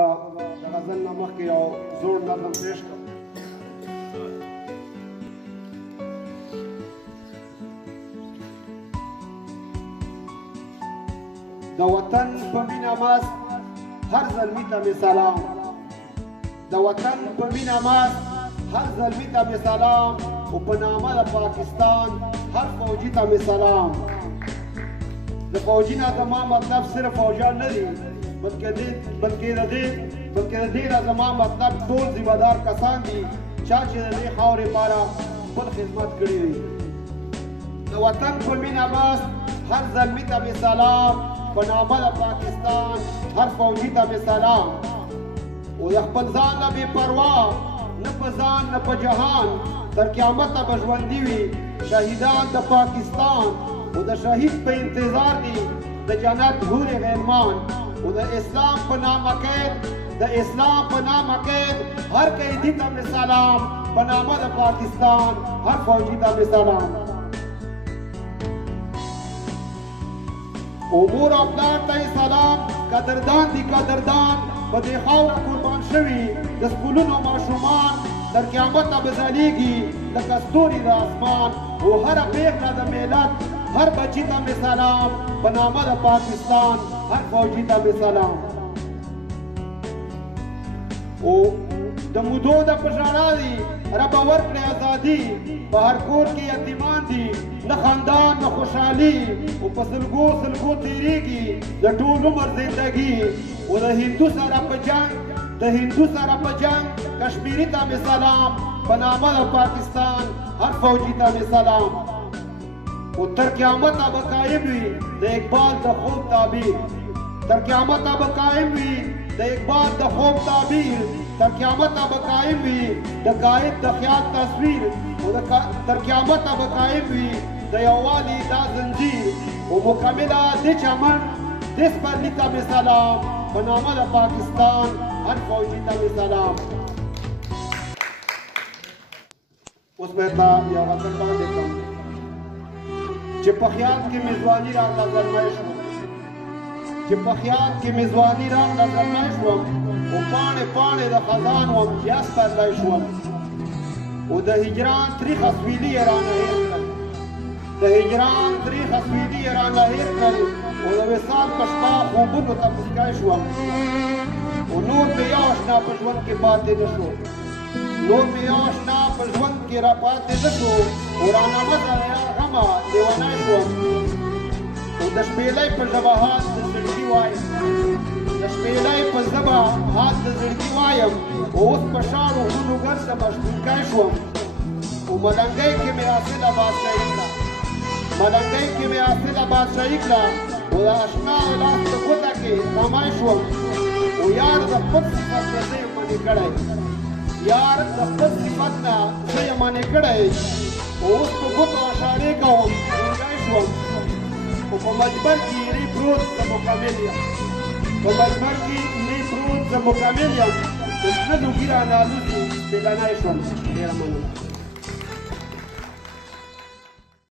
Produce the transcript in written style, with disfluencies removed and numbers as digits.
د غزل نه مخکې یو زوړ نظم پیش کړم. د وطن په مینه مست هر زلمي ته مې سلام، د وطن په مینه مست هر زلمي ته مې سلام، او په نامه د پاکستان هر فوجي ته مې سلام. د فوجي نه زما مطلب صرف فوجیان نه دي، بلکې د دې نه زما مطلب ټول ذمه دار کسان دي چا چې د دې خاورې لپاره خپل خدمت کړی دی. د وطن په مینه مست هر زلمي ته مې سلام، په نامه د پاکستان هر فوجي ته مې سلام. او د خپل ځان نه بې پروا نه په ځان نه په جهان، تر قیامته به ژوندي وي شهیدان د پاکستان. او د شهید په انتظار دي د جنت حورې غیرمان. او د اسلام په نامه قید هر قیدي ته مې سلام، په نامه د پاکستان هر فوجي ته مې سلام. او مور او پلار ته یې سلام، قدردان دي قدردان په دې خاوره قربان شوي د سکولونو ماشومان، تر قیامته به ځلیږي لکه ستوري د اسمان. او هره پېغله د ملت هر بچي ته مې سلام، په نامه د پاکستان هر فوجي ته مې سلام. او د مودو د په ژړا دي ربه ورکړې ازادي، په هر کور کې یتیمان دي نه خندان نه خوشحالي. او په سلګو تېرېږي د ټول عمر زندګي. او د هندو سره په جنګ کشمیري ته مې سلام، په نامه د پاکستان هر فوجي ته مې سلام. او تر قیامته به قایم وي د اقبال د خوب تعبیر، تر قیامته به قایم وي د اقبال د خوب تعبیر، تر قیامته به قایم وي د قائد د خیال تصویر. او تر قیامته به قایم وي د یووالي دا زنجیر. او مکمله د چمن د سپرلي ته مې سلام، په نامه د پاکستان هر فوجي ته مې سلام. اوس به تا یو غزل باندې کوم چې په خیال کې مې ځواني راغله زلمی شوم، چې په خیال کې مې ځواني راغله زلمی شوم. او پاڼې د خزان وم بیا سپرلی شوم. او د هجران تریخه سویلي یې رانه هېر کړل، د هجران تریخه سویلي یې رانه هېر کړل. او د وصال په شپه خوبونو ته مسکی شوم. او نور مې یو اشنا په ژوند کې پاتې نه شو، نور مې یو اشنا په ژوند کې را پاتې نه شو. او رانه مزه یا غمه لیونی شوم. او د شپېلۍ په ژبه حال د زړګي وایم، د شپېلۍ په ژبه حال د زړګي وایم. او اوس په شاړو غرونو ګرځم شپونکی شوم. او ملنګۍ کې مې حاصله بادشاهي کړه، ملنګۍ کې مې حاصله بادشاهي کړه. او د اشنا د لاس په ګوته کې تمای شوم. او یار د خپل صفت نه زه یې منې کړی، یار د خپل صفت نه زه یې منې کړی. او اوس په ګوتو اشارې کوم ګونګی شوم. او په مجبر کې یې پروت زه مکمل یم، په مجبر کې یې پروت زه مکمل یم. د شنه لوګي رانه الوزي بېلنی شوم. ډېره مننه.